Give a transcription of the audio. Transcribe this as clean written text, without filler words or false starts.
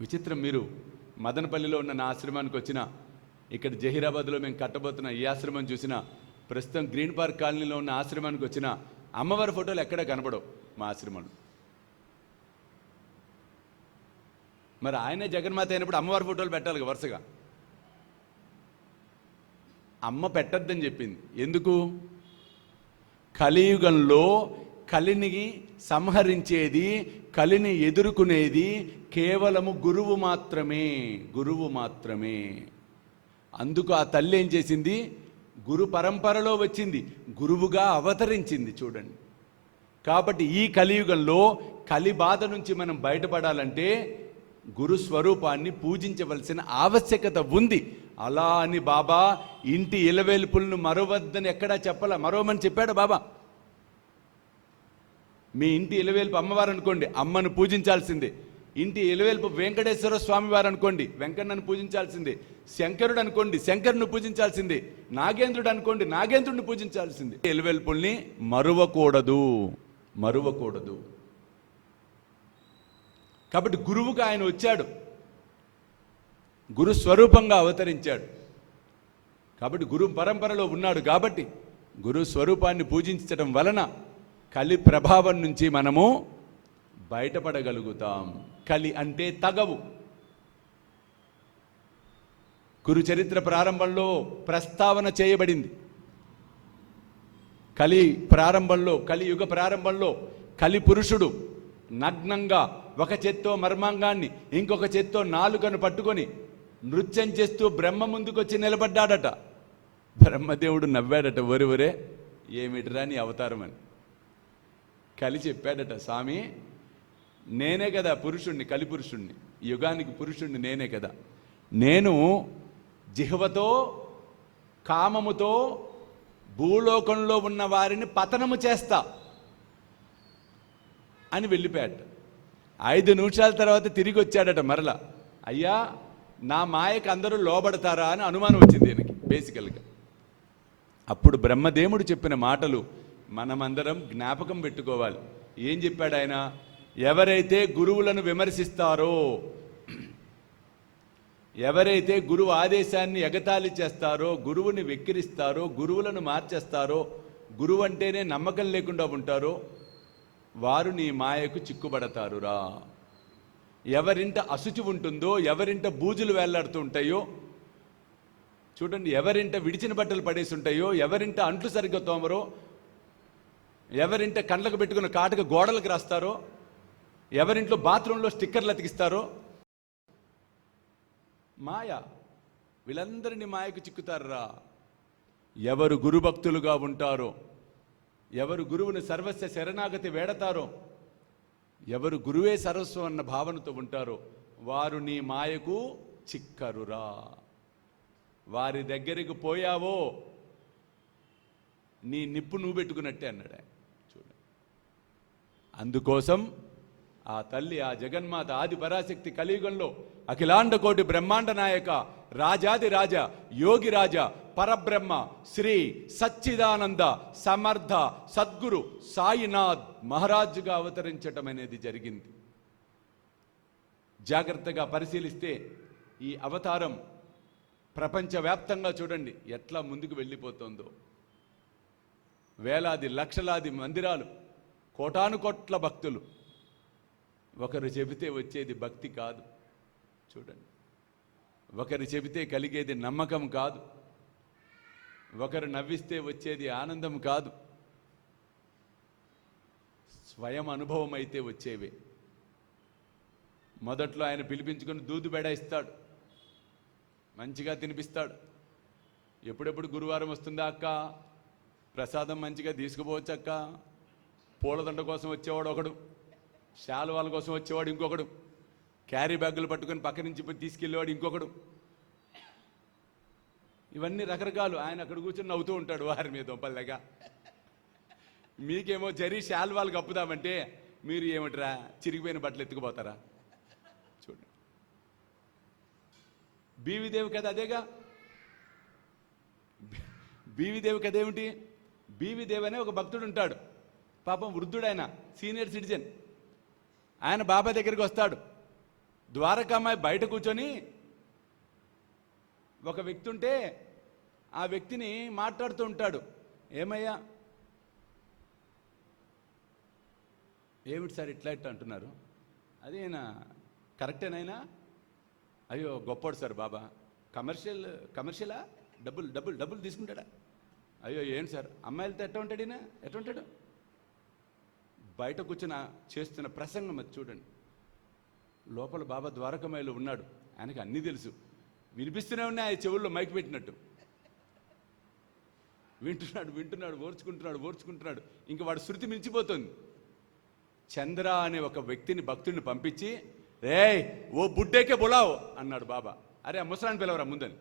విచిత్రం, మీరు మదనపల్లిలో ఉన్న నా ఆశ్రమానికి వచ్చిన, ఇక్కడ జహీరాబాద్లో మేము కట్టబోతున్న ఈ ఆశ్రమం చూసిన, ప్రస్తుతం గ్రీన్ పార్క్ కాలనీలో ఉన్న ఆశ్రమానికి వచ్చిన అమ్మవారి ఫోటోలు ఎక్కడా కనబడవు మా ఆశ్రమంలో. మరి ఆయనే జగన్మాత అయినప్పుడు అమ్మవారి ఫోటోలు పెట్టాలి వరుసగా. అమ్మ పెట్టద్దని చెప్పింది. ఎందుకు? కలియుగంలో కలిని సంహరించేది, కలిని ఎదుర్కొనేది కేవలము గురువు మాత్రమే, గురువు మాత్రమే. అందుకు ఆ తల్లి ఏం చేసింది? గురు పరంపరలో వచ్చింది, గురువుగా అవతరించింది. చూడండి, కాబట్టి ఈ కలియుగంలో కలి బాధ నుంచి మనం బయటపడాలంటే గురు స్వరూపాన్ని పూజించవలసిన ఆవశ్యకత ఉంది. అలా అని బాబా ఇంటి ఇలవేల్పులను మరవద్దని ఎక్కడా చెప్పాల, మరవమని చెప్పాడు బాబా. మీ ఇంటి ఇలవేల్పు అమ్మవారు అనుకోండి, అమ్మను పూజించాల్సిందే. ఇంటి ఇలవేల్పు వెంకటేశ్వర స్వామి వారు అనుకోండి, వెంకన్నను పూజించాల్సిందే. శంకరుడు అనుకోండి, శంకరుని పూజించాల్సిందే. నాగేంద్రుడు అనుకోండి, నాగేంద్రుడిని పూజించాల్సిందే. ఇలవేల్పుల్ని మరువకూడదు, మరువకూడదు. కాబట్టి గురువుగా ఆయన వచ్చాడు, గురు స్వరూపంగా అవతరించాడు. కాబట్టి గురు పరంపరలో ఉన్నాడు. కాబట్టి గురు స్వరూపాన్ని పూజించడం వలన కలి ప్రభావం నుంచి మనము బయటపడగలుగుతాం. కలి అంటే తగవు. గురు చరిత్ర ప్రారంభంలో ప్రస్తావన చేయబడింది. కలియుగ ప్రారంభంలో కలి పురుషుడు నగ్నంగా ఒక చేత్తో మర్మాంగాన్ని, ఇంకొక చేత్తో నాలుకను పట్టుకొని నృత్యం చేస్తూ బ్రహ్మ ముందుకొచ్చి నిలబడ్డాడట. బ్రహ్మదేవుడు నవ్వాడట, ఒరే ఏమిటిరా నీ అవతారం అని. కలి చెప్పాడట, స్వామి నేనే కదా పురుషుణ్ణి, కలి పురుషుణ్ణి, యుగానికి పురుషుణ్ణి నేనే కదా. నేను జిహ్వతో కామముతో భూలోకంలో ఉన్న వారిని పతనము చేస్తా అని వెళ్ళిపోయాడు. 5 నిమిషాల తర్వాత తిరిగి వచ్చాడట మరలా. అయ్యా, నా మాయకు అందరూ లోబడతారా అని అనుమానం వచ్చింది ఈయనకి బేసికల్గా. అప్పుడు బ్రహ్మదేవుడు చెప్పిన మాటలు మనమందరం జ్ఞాపకం పెట్టుకోవాలి. ఏం చెప్పాడు ఆయన? ఎవరైతే గురువులను విమర్శిస్తారో, ఎవరైతే గురువు ఆదేశాన్ని ఎగతాళి చేస్తారో, గురువుని వెక్కిరిస్తారో, గురువులను మార్చేస్తారో, గురువు అంటేనే నమ్మకం లేకుండా ఉంటారో వారు నీ మాయకు చిక్కుబడతారురా. ఎవరింట అశుచి ఉంటుందో, ఎవరింట బూజులు వేళ్లాడుతూ ఉంటాయో చూడండి, ఎవరింట విడిచిన బట్టలు పడేసి ఉంటాయో, ఎవరింట అంట్లు సరిగ్గా తోమరో, ఎవరింట కండ్లకు పెట్టుకున్న కాటుక గోడలకు రాస్తారో, ఎవరింట్లో బాత్రూంలో స్టిక్కర్లు అతికిస్తారో, మాయ, వీళ్ళందరినీ మాయకు చిక్కుతారురా. ఎవరు గురుభక్తులుగా ఉంటారో, ఎవరు గురువుని సర్వస్వ శరణాగతి వేడతారో, ఎవరు గురువే సర్వస్వం అన్న భావనతో ఉంటారో వారు నీ మాయకు చిక్కరురా. వారి దగ్గరికి పోయావో నీ నిప్పు నువ్వు పెట్టుకున్నట్టే అన్నాడు. చూడండి, అందుకోసం ఆ తల్లి, ఆ జగన్మాత, ఆది పరాశక్తి కలియుగంలో అఖిలాండ కోటి బ్రహ్మాండ నాయక, రాజాది రాజ, యోగి రాజ, పరబ్రహ్మ, శ్రీ సచ్చిదానంద సమర్థ సద్గురు సాయినాథ్ మహారాజుగా అవతరించటం అనేది జరిగింది. జాగ్రత్తగా పరిశీలిస్తే ఈ అవతారం ప్రపంచవ్యాప్తంగా చూడండి ఎట్లా ముందుకు వెళ్ళిపోతుందో. వేలాది లక్షలాది మందిరాలు, కోటాను కోట్ల భక్తులు. ఒకరు చెబితే వచ్చేది భక్తి కాదు. చూడండి, ఒకరు చెబితే కలిగేది నమ్మకం కాదు, ఒకరు నవ్విస్తే వచ్చేది ఆనందం కాదు, స్వయం అనుభవం అయితే వచ్చేవే. మొదట్లో ఆయన పిలిపించుకొని దూదు బెడ ఇస్తాడు, మంచిగా తినిపిస్తాడు. ఎప్పుడెప్పుడు గురువారం వస్తుందా అక్క, ప్రసాదం మంచిగా తీసుకుపోవచ్చు అక్క. పూలదండ కోసం వచ్చేవాడు ఒకడు, శాలువాల కోసం వచ్చేవాడు ఇంకొకడు, క్యారీ బ్యాగులు పట్టుకొని పక్క నుంచి తీసుకెళ్ళేవాడు ఇంకొకడు. ఇవన్నీ రకరకాలు. ఆయన అక్కడ కూర్చొని నవ్వుతూ ఉంటాడు వారి మీద దొంపల్లాగా. మీకేమో జరీ శాలువాలు కప్పుదామంటే మీరు ఏమిట్రా చిరిగిపోయిన బట్టలు ఎత్తుకుపోతారా? చూడండి, బీవిదేవి కదా అదేగా. బీవిదేవి కథ ఏమిటి? బీవిదేవి అనే ఒక భక్తుడు ఉంటాడు, పాపం వృద్ధుడైన సీనియర్ సిటిజన్. ఆయన బాబా దగ్గరికి వస్తాడు. ద్వారకామాయి బయట కూర్చొని ఒక వ్యక్తి ఉంటే ఆ వ్యక్తిని మాట్లాడుతూ ఉంటాడు. ఏమయ్యా, ఏమిటి సార్ ఇట్లా ఇట్లా అంటున్నారు? అదేనా కరెక్టేనైనా? అయ్యో గొప్పోడు సార్ బాబా, కమర్షియలా? డబ్బులు తీసుకుంటాడా? అయ్యో ఏంటి సార్, అమ్మాయిలతో ఎట్లా ఉంటాడు ఈయన, ఎట్లా ఉంటాడు? బయట కూర్చున్న చేస్తున్న ప్రసంగం అది చూడండి. లోపల బాబా ద్వారకమాయిలో ఉన్నాడు, ఆయనకి అన్నీ తెలుసు, వినిపిస్తూనే ఉన్నాయి ఆ చెవుల్లో మైక్ పెట్టినట్టు. వింటున్నాడు, ఓర్చుకుంటున్నాడు. ఇంక వాడు శృతి మించిపోతుంది. చంద్ర అనే ఒక వ్యక్తిని, భక్తుడిని పంపించి, రేయ్ ఓ బుడ్డేకే బులావు అన్నాడు బాబా. అరే ఆ ముసలాన్ని పిలవరా ముందని.